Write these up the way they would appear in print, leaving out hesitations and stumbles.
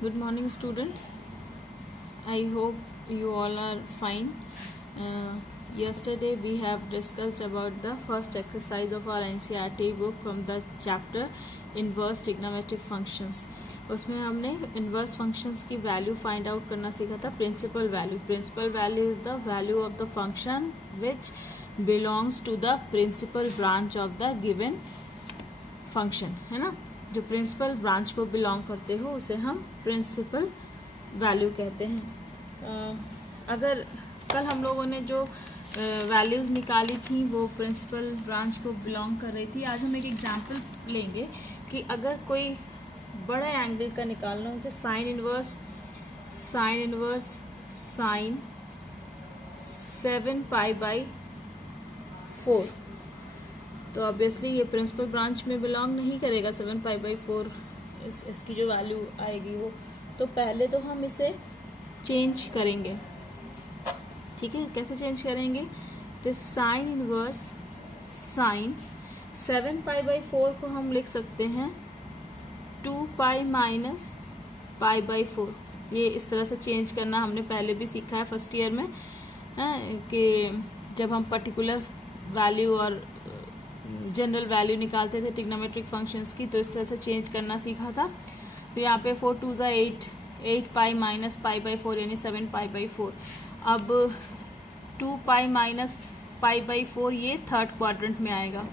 Good morning, students. I hope you all are fine. Yesterday we have discussed about the first exercise of our NCERT book from the chapter inverse trigonometric functions. उसमें हमने inverse functions की value find out करना सीखा था. Principal value. Principal value is the value of the function which belongs to the principal branch of the given function, है ना. जो principal branch को बिलोंग करते हो उसे हम प्रिंसिपल वैल्यू कहते हैं. अगर कल हम लोगों ने जो वैल्यूज़ निकाली थी वो प्रिंसिपल ब्रांच को बिलोंग कर रही थी. आज हम एक एग्जांपल लेंगे कि अगर कोई बड़े एंगल का निकालना हो, जैसे साइन इनवर्स साइन 7π/4, तो ऑब्वियसली ये प्रिंसिपल ब्रांच में बिलोंग नहीं करेगा. 7π/4 इसकी जो वैल्यू आएगी वो, तो पहले तो हम इसे चेंज करेंगे. ठीक है, कैसे चेंज करेंगे? तो साइन इनवर्स साइन 7π/4 को हम लिख सकते हैं 2π - π/4. ये इस तरह से चेंज करना हमने पहले भी सीखा है फर्स्ट ईयर में, कि जब हम पर्टिकुलर वैल्यू और जनरल वैल्यू निकालते थे ट्रिग्नोमेट्रिक फंक्शंस की, तो इस तरह से चेंज करना सीखा था. तो यहाँ पे 4 2 8, 8π - π/4 यानी 7π/4. अब 2π - π/4 ये थर्ड क्वाड्रेंट में आएगा,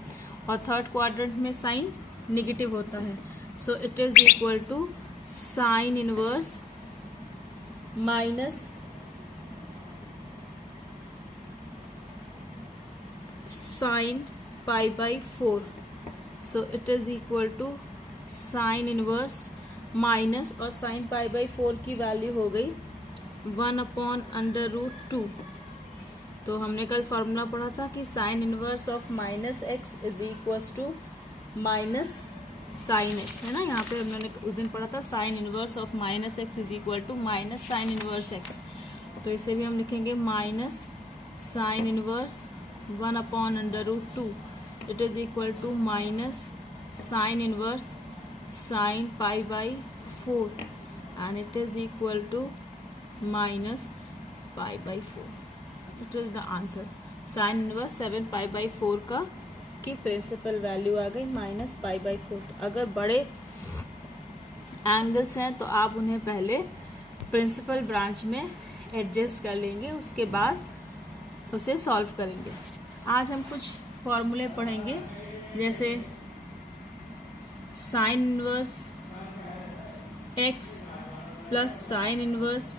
और थर्ड क्वाड्रेंट में साइन निगेटिव होता है. So it is equal to sine inverse minus sine π/4. So it is equal to sine inverse minus, और साइन π/4 की वैल्यू हो गई 1/√2. तो हमने कल फार्मूला पढ़ा था कि sine inverse of -x is equals to minus sine x, है ना. यहाँ पे हमने उस दिन पढ़ा था sine inverse of -x is equal to minus sine inverse x. तो इसे भी हम लिखेंगे minus sine inverse 1/√2. It is equal to minus sine inverse sine π/4, and it is equal to minus π/4. It is the answer. Sine inverse 7π/4 का की principal value आ गई minus π/4. अगर बड़े एंगल्स हैं तो आप उन्हें पहले प्रिंसिपल ब्रांच में एडजस्ट कर लेंगे, उसके बाद उसे सॉल्व करेंगे. आज हम कुछ फॉर्मूले पढ़ेंगे, जैसे sign inverse x plus sine inverse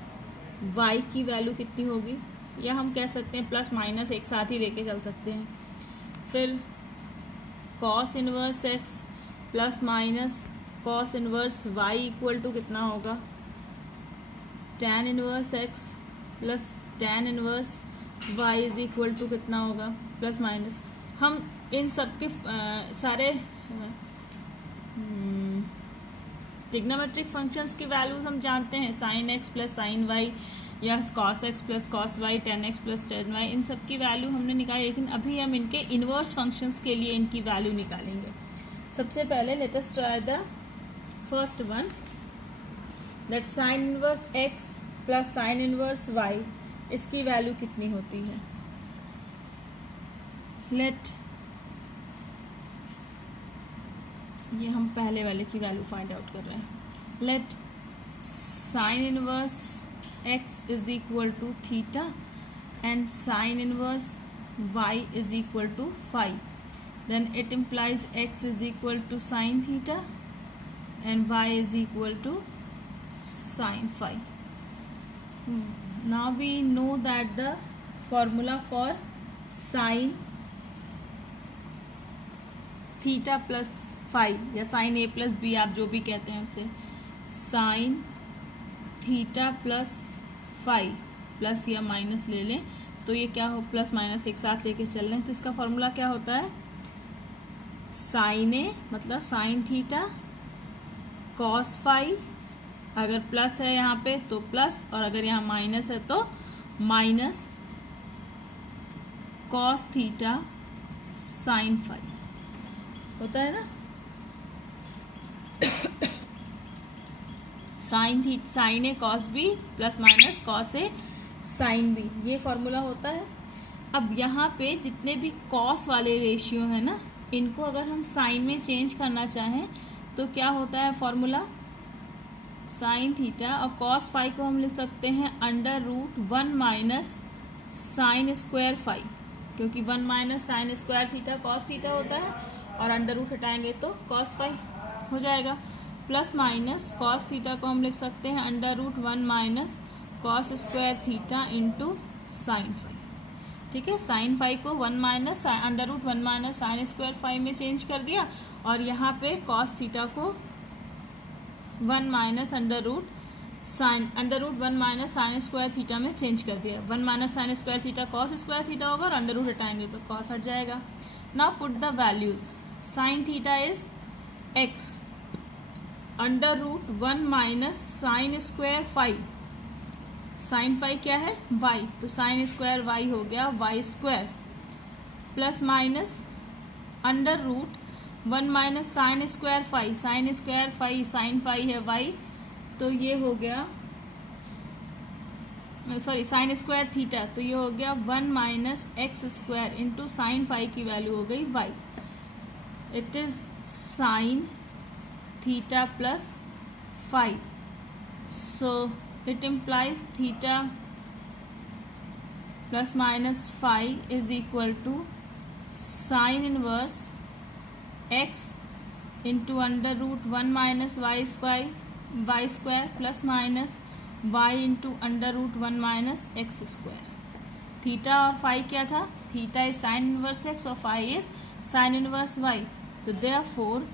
y की वैल्यू कितनी होगी, या हम कह सकते हैं प्लस माइनस एक साथ ही लेके चल सकते हैं. फिर cos inverse x plus minus cos inverse y equal to कितना होगा, tan inverse x plus tan inverse y is equal to कितना होगा, प्लस माइनस. हम इन सब के सारे ट्रिग्नोमेट्रिक फंक्शंस की वैल्यूज हम जानते हैं. Sine x plus sine y, या cos x plus cos y, tan x plus tan y, इन सब की वैल्यू हमने निकाली. लेकिन अभी हम इनके इन्वर्स फंक्शंस के लिए इनकी वैल्यू निकालेंगे. सबसे पहले let us try the first one, that sine inverse x plus sine inverse y, इसकी वैल्यू कितनी होती है. लेट, ये हम पहले वाले की वैल्यू फाइंड आउट कर रहे हैं. Let sine inverse x is equal to theta and sine inverse y is equal to phi. Then it implies x is equal to sine theta and y is equal to sine phi. Now we know that the formula for sin theta plus phi, या sine A plus B, आप जो भी कहते हैं उसे, sine theta plus phi, plus या minus ले लें तो ये क्या हो, प्लस माइनस एक साथ लेके चल रहे हैं. तो इसका फॉर्मूला क्या होता है, साइन ए मतलब साइन थीटा कॉस फाई, अगर प्लस है यहाँ पे तो प्लस, और अगर यहाँ माइनस है तो minus cos theta sine phi होता है ना. Sine A cos B plus minus cos A sine B, ये फॉर्मूला होता है। अब यहाँ पे जितने भी कॉस वाले रेशियो है ना, इनको अगर हम साइन में चेंज करना चाहें तो क्या होता है फॉर्मूला, साइन थीटा और कॉस फाई को हम लिख सकते हैं under root 1 minus sine square phi, क्योंकि 1 minus sine square theta cos theta होता है और अंडर रूट हटाएंगे तो कॉस फाई हो जाएगा। प्लस माइनस कॉस थीटा को हम लिख सकते हैं under root 1 minus cos square theta into sine phi. ठीक है, साइन फाई को 1 minus under root 1 minus sine square phi में चेंज कर दिया और यहाँ पे कॉस थीटा को 1 minus under root 1 minus sine square theta में चेंज कर दिया। 1 minus sine square theta cos square theta होगा और अंडर रूट हटाएंगे तो कॉस हट जाएगा। Now put the values, sine theta is x under root 1 minus sine square phi, sine phi क्या है y, तो साइन स्क्वायर y हो गया y square plus minus under root 1 minus sine square phi, sine square phi sine phi है y, तो ये हो गया सॉरी साइन स्क्वायर थीटा, तो ये हो गया 1 minus x square into sine phi की वैल्यू हो गई y। It is sine theta plus phi, so it implies theta plus minus phi is equal to sin inverse x into under root 1 minus y square plus minus y into under root 1 minus x square। Theta और phi क्या था, theta is sine inverse x और phi is sine inverse y, तो therefore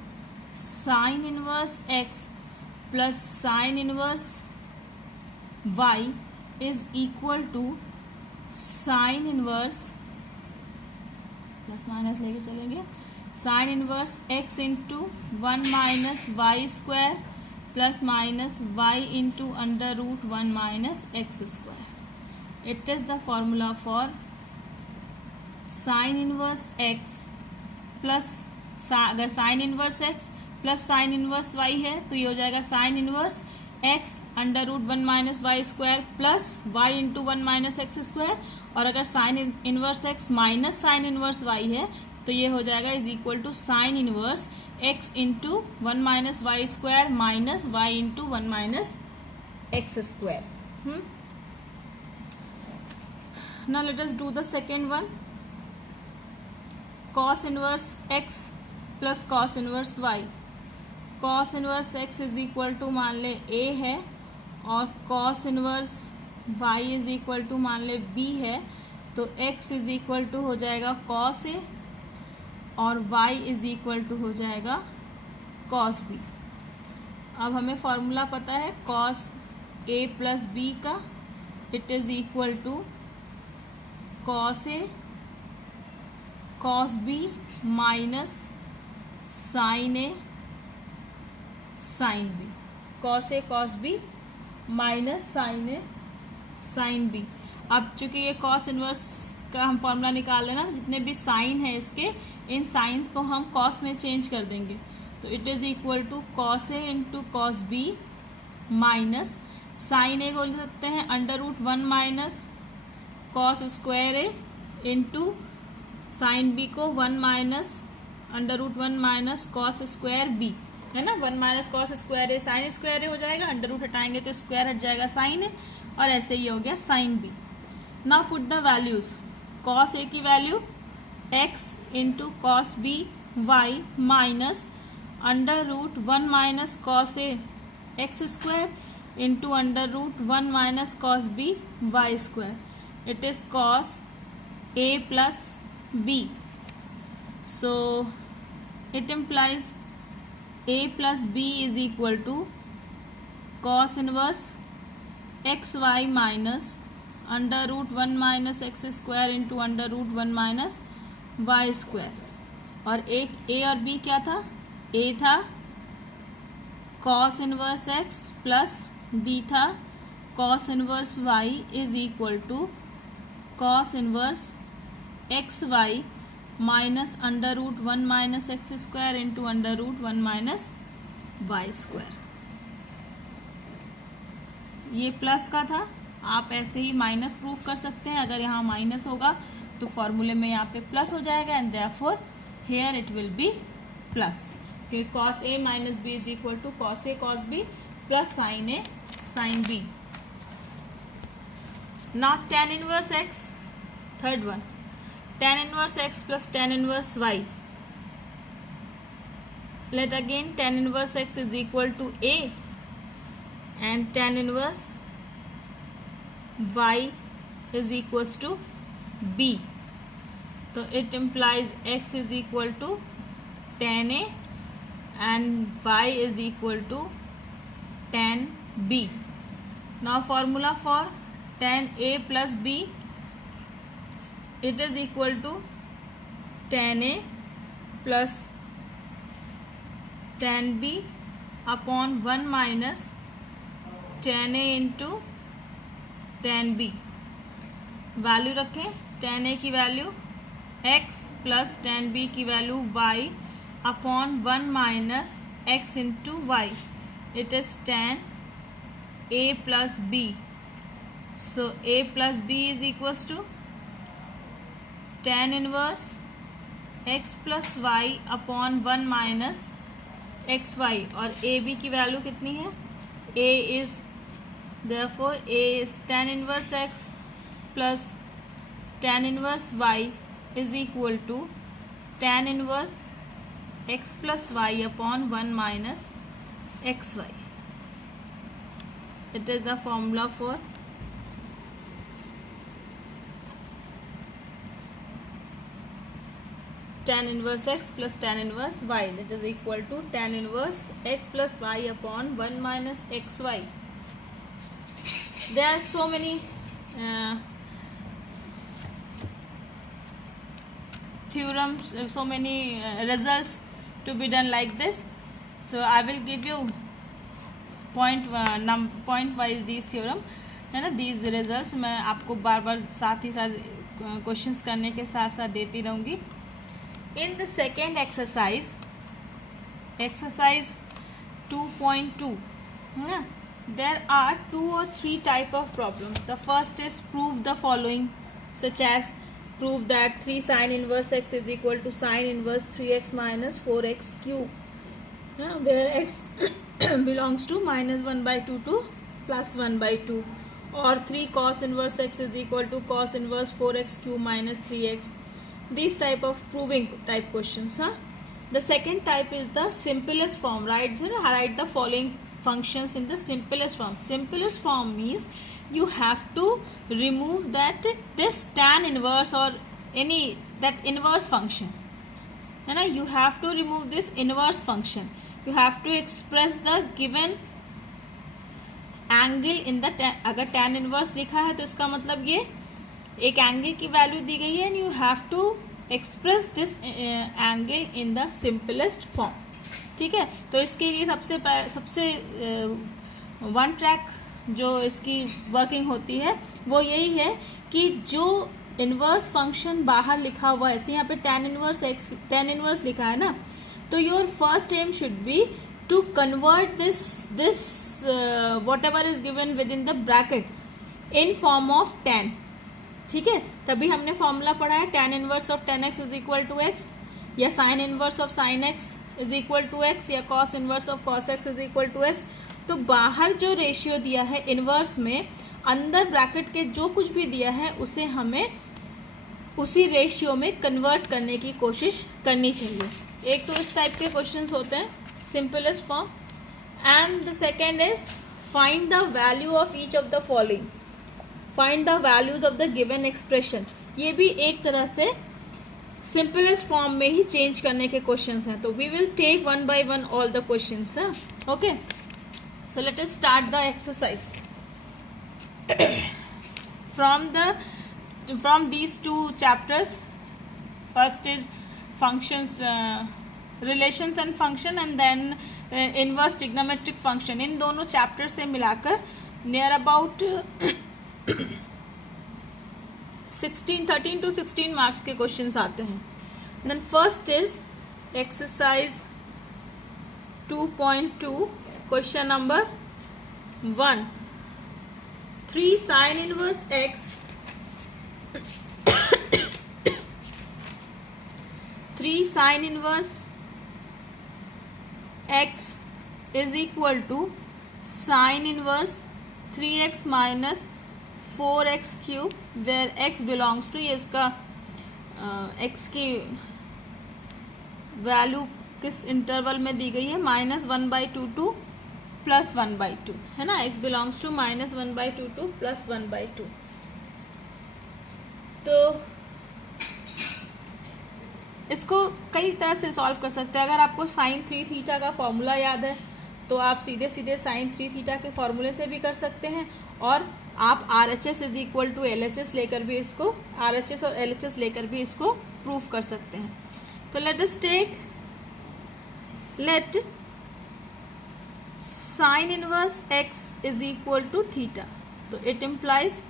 sine inverse x plus sine inverse y is equal to sine inverse plus minus लेके चलेंगे, sine inverse x into 1 minus y square plus minus y into under root 1 minus x square. It is the formula for sine inverse x plus अगर sine inverse x plus sine inverse y है तो ये हो जाएगा sine inverse x under root 1 minus y square plus y into 1 minus x square, और अगर sine inverse x minus sine inverse y है तो ये हो जाएगा is equal to sine inverse x into 1 minus y square minus y into 1 minus x square. Now let us do the second one, cos inverse x plus cos inverse y। Cos inverse x is equal to मान ले a है और cos inverse y is equal to मान ले b है, तो x is equal to हो जाएगा कॉस a और y इज इक्वल टू हो जाएगा कॉस b। अब हमें फॉर्मूला पता है कॉस a प्लस b का, it is equal to cos a cos b minus sine a sine B, cos A cos B minus sine A sine B. अब चूंकि ये कॉस इनवर्स का हम फॉर्मूला निकाल लेना, जितने भी साइन है इसके, इन साइंस को हम कॉस में चेंज कर देंगे, तो it is equal to cos A into cos B minus sine A को लिख सकते हैं under root 1 minus cos square A into sine B को 1 minus under root 1 minus cos square B, है ना। 1 minus cos square A sine square A हो जाएगा, under root हटाएंगे तो स्क्वायर हट जाएगा साइन ए, और ऐसे ही हो गया sine B. Now put the values, cos A की value x into cos B y minus under root 1 minus cos A x square into under root 1 minus cos B y square. It is cos A plus B, so it implies a plus b is equal to cos inverse x y minus under root 1 minus x square into under root 1 minus y square। और एक a और b क्या था, a था cos inverse x plus b था cos inverse y is equal to cos inverse x y minus under root 1 minus x square into under root 1 minus y square. ये plus का था, आप ऐसे ही माइनस प्रूव कर सकते हैं। अगर यहाँ माइनस होगा तो फॉर्मूले में यहाँ पे प्लस हो जाएगा, and therefore here it will be plus, क्योंकि cos A minus B is equal to cos A cos B plus sine A sine B. Now tan inverse x, third one, tan inverse x plus tan inverse y. Let again tan inverse x is equal to a and tan inverse y is equals to b. So it implies x is equal to tan a and y is equal to tan b. Now formula for tan a plus b, it is equal to tan a plus tan b upon 1 minus tan a into tan b. Value रखें, tan a की value x plus tan b की value y upon 1 minus x into y. It is tan a plus b. सो a plus b is equals to tan inverse x plus y upon 1 minus x y, और A B की value कितनी है, A is therefore A is tan inverse x plus tan inverse y is equal to tan inverse x plus y upon 1 minus x y. It is the formula for tan inverse x plus tan inverse y, that is equal to tan inverse x plus y upon 1 minus xy. There are so many theorems, so many results to be done like this. So I will give you point wise these theorem, है ना. these results मैं आपको बार बार साथ ही साथ questions करने के साथ साथ देती रहूँगी. In the second exercise 2.2, there are 2 or 3 type of problems. The first is prove the following, such as prove that 3 sin inverse x is equal to sin inverse 3x minus 4x cube, where x belongs to minus 1 by 2 to plus 1 by 2, or 3 cos inverse x is equal to cos inverse 4x cube minus 3x. These type of proving type questions. The second type is the simplest form. Write the following functions in the simplest form. Simplest form means you have to remove this tan inverse or any that inverse function, है ना. You have to remove this inverse function. You have to express the given angle in the tan. अगर tan inverse लिखा है तो इसका मतलब ये एक एंगल की वैल्यू दी गई है, and you have to express this angle in the simplest form. ठीक है, तो इसके लिए सबसे वन ट्रैक जो इसकी वर्किंग होती है वो यही है कि जो इन्वर्स फंक्शन बाहर लिखा हुआ है, ऐसे यहाँ पे tan इनवर्स लिखा है ना, तो your first aim should be to convert this whatever is given within the bracket in form of tan. ठीक है, तभी हमने फॉर्मूला पढ़ा है tan inverse of tan x is equal to x, या sin inverse of sin x is equal to x, या cos inverse of cos x is equal to x. तो बाहर जो रेशियो दिया है इनवर्स में, अंदर ब्रैकेट के जो कुछ भी दिया है उसे हमें उसी रेशियो में कन्वर्ट करने की कोशिश करनी चाहिए. एक तो इस टाइप के क्वेश्चंस होते हैं simplest form, and the second is find the value of each of the following. Find the values of the given expression. ये भी एक तरह से सिंपलेस्ट फॉर्म में ही चेंज करने के क्वेश्चंस हैं. तो we will take one by one all the questions. Okay, so let us start the exercise. From these 2 chapters, first is functions, relations and function, and then inverse trigonometric function. इन दोनों chapter से मिलाकर near about 13 to 16 marks के questions आते हैं. Then first is exercise 2.2, question number 1. 3 sine inverse x 3 sine inverse x is equal to sine inverse 3x minus 4x cube where x belongs to, ये उसका x की value किस interval में दी गई है, -1/2 टू +1/2 है ना, x बिलोंग्स टू -1/2 टू +1/2। तो इसको कई तरह से सॉल्व कर सकते हैं। अगर आपको साइन 3 थीटा का फॉर्मूला याद है तो आप सीधे सीधे साइन 3 थीटा के फॉर्मूले से भी कर सकते हैं, और आप RHS is equal to LHS लेकर भी इसको, RHS और LHS लेकर भी इसको प्रूफ कर सकते हैं। तो let sine inverse x is equal to theta, तो it implies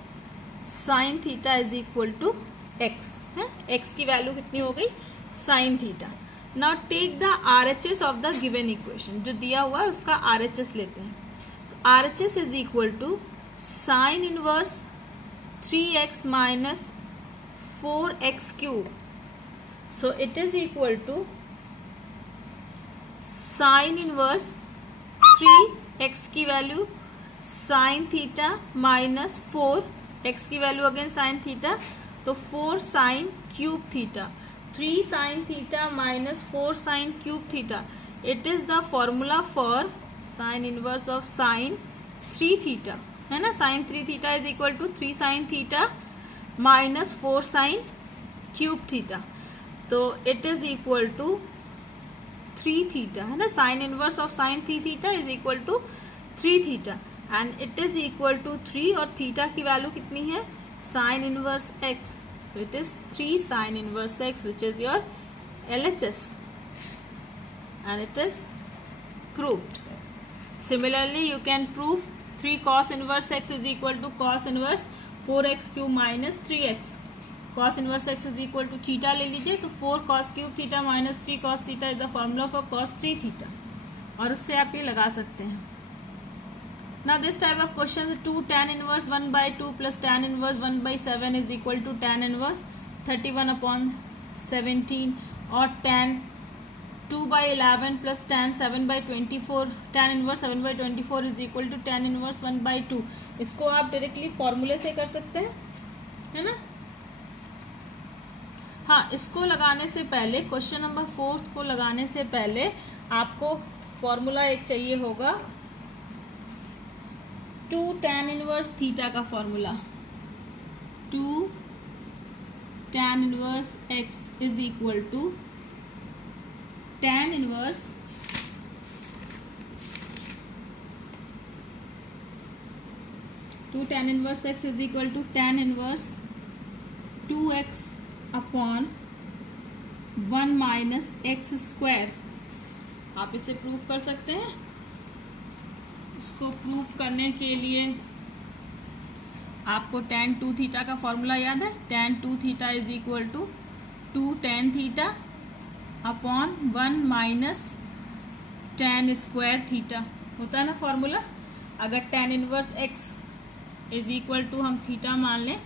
sine theta is equal to x है, x की वैल्यू कितनी हो गई, sine theta. Now take the RHS of the given equation, जो दिया हुआ है उसका RHS लेते हैं। तो RHS is equal to sine inverse 3x minus 4x cube, so it is equal to sine inverse 3x की value sign theta minus 4x की वैल्यू अगेन साइन थीटा, तो 4 sine cube theta, 3 sine theta minus 4 sine cube theta, it is the formula for sine inverse of sine 3 theta है ना। Sine 3 theta is equal to 3 sine theta minus 4 sine cube theta, तो it is equal to 3 theta है ना। Sine inverse of sine 3 theta is equal to 3 theta and it is equal to 3, और theta की value कितनी है, sign inverse x, so it is 3 sin inverse x which is your LHS and it is proved. Similarly you can prove 3 cos inverse x is equal to cos inverse 4x cube minus 3x, cos inverse x is equal to theta ले लीजिए, तो 4 cos cube theta minus 3 cos theta is the formula for cos 3 theta, और उससे आप ये लगा सकते हैं। Now this type of question is 2 tan inverse 1/2 plus tan inverse 1/7 is equal to tan inverse 31/17, और tan 2/11 plus tan 7/24, tan inverse 7/24 is equal to tan inverse 1/2। इसको आप डायरेक्टली फॉर्मूले से कर सकते हैं है ना। हाँ, इसको लगाने से पहले, क्वेश्चन नंबर 4 को लगाने से पहले आपको फॉर्मूला एक चाहिए होगा, 2 tan इनवर्स थीटा का formula, 2 tan inverse x is equal to tan inverse 2 tan inverse x is equal to tan inverse 2x upon 1 minus x square. आप इसे प्रूफ कर सकते हैं। इसको प्रूफ करने के लिए आपको tan 2 थीटा का फॉर्मूला याद है, tan 2 theta is equal to 2 tan theta upon 1 minus tan square theta होता है ना फॉर्मूला। अगर tan inverse x is equal to हम थीटा मान लें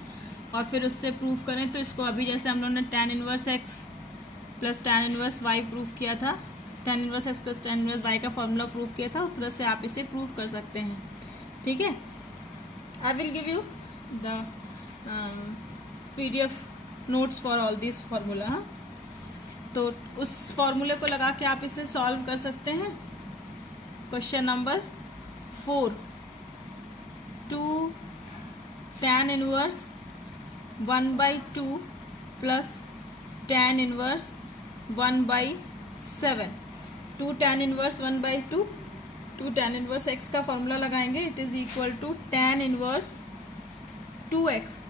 और फिर उससे प्रूफ करें, तो इसको अभी जैसे हम लोगों ने tan inverse x plus tan inverse y proof किया था, tan inverse x plus tan inverse y का फॉर्मूला प्रूफ किया था, उस तरह से आप इसे प्रूफ कर सकते हैं। ठीक है, I will give you the PDF notes for all this formula. तो उस फॉर्मूले को लगा के आप इसे सॉल्व कर सकते हैं। Question number 4, 2 tan inverse 1/2 plus tan inverse 1/7, 2 tan inverse 1/2, 2 tan inverse x का फॉर्मूला लगाएंगे, it is equal to tan inverse 2x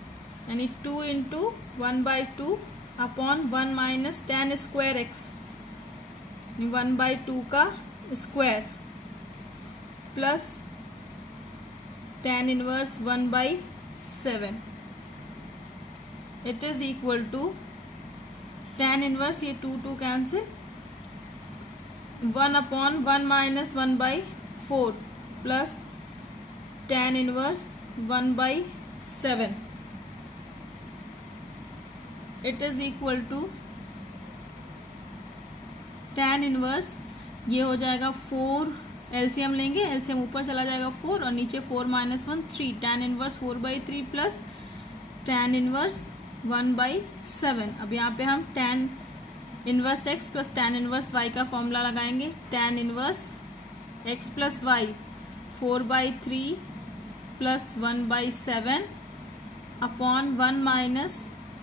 यानी 2 into 1/2 upon 1 minus tan square x, 1/2 का square plus tan inverse 1/7, it is equal to tan inverse, ये 2 cancel, 1 upon 1 minus 1/4 plus tan inverse 1/7 it is equal to tan inverse, ये हो जाएगा 4, LCM लेंगे, LCM ऊपर चला जाएगा 4 और नीचे 4 - 1 3, tan inverse 4/3 plus tan inverse 1/7। अब यहाँ पे हम tan inverse x plus tan inverse y का फॉर्मूला लगाएंगे। tan inverse x plus y 4/3 plus 1/7 upon 1 minus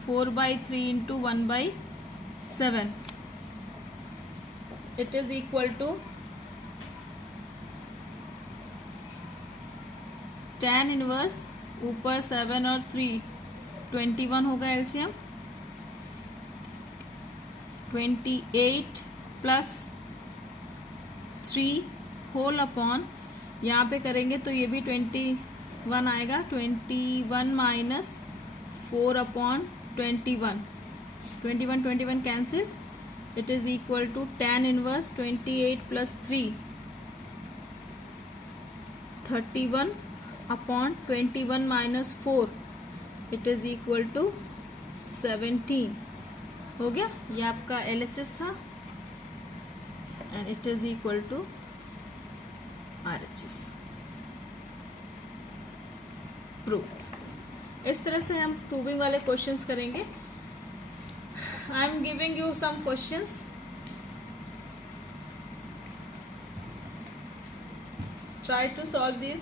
4/3 into 1/7 it is equal to tan inverse ऊपर 7 और 3 21 होगा एलसीएम, 28 प्लस 3 होल अपॉन, यहाँ पे करेंगे तो ये भी 21 आएगा, 21 minus 4 upon 21 cancel, it is equal to tan inverse 28 plus 3 31 upon 21 minus 4 it is equal to 17 हो गया। ये आपका LHS था and it is equal to RHS prove. इस तरह से हम प्रूविंग वाले क्वेश्चंस करेंगे। I am giving you some questions, try to solve this.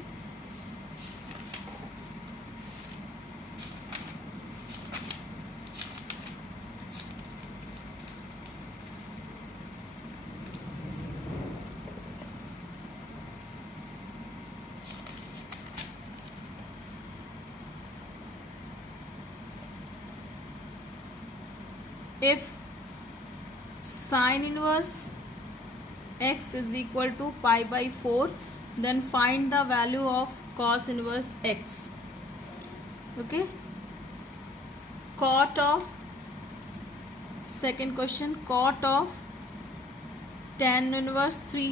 If sin inverse x is equal to pi/4, then find the value of cos inverse x. Okay, cot of, second question, cot of tan inverse 3,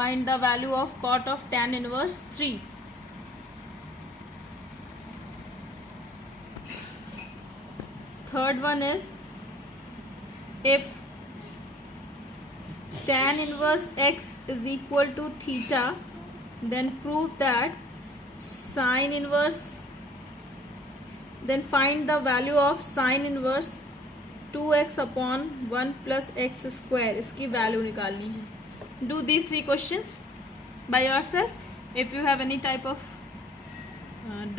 find the value of cot of tan inverse 3. Third one is, if tan inverse x is equal to theta, then prove that sin inverse, then find the value of sin inverse 2x upon 1 plus x square, इसकी value निकालनी है। Do these 3 questions by yourself. If you have any type of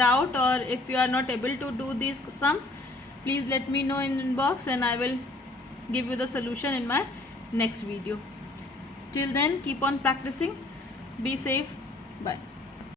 doubt or if you are not able to do these sums, please let me know in inbox and I will give you the solution in my next video. Till then, keep on practicing. Be safe. Bye.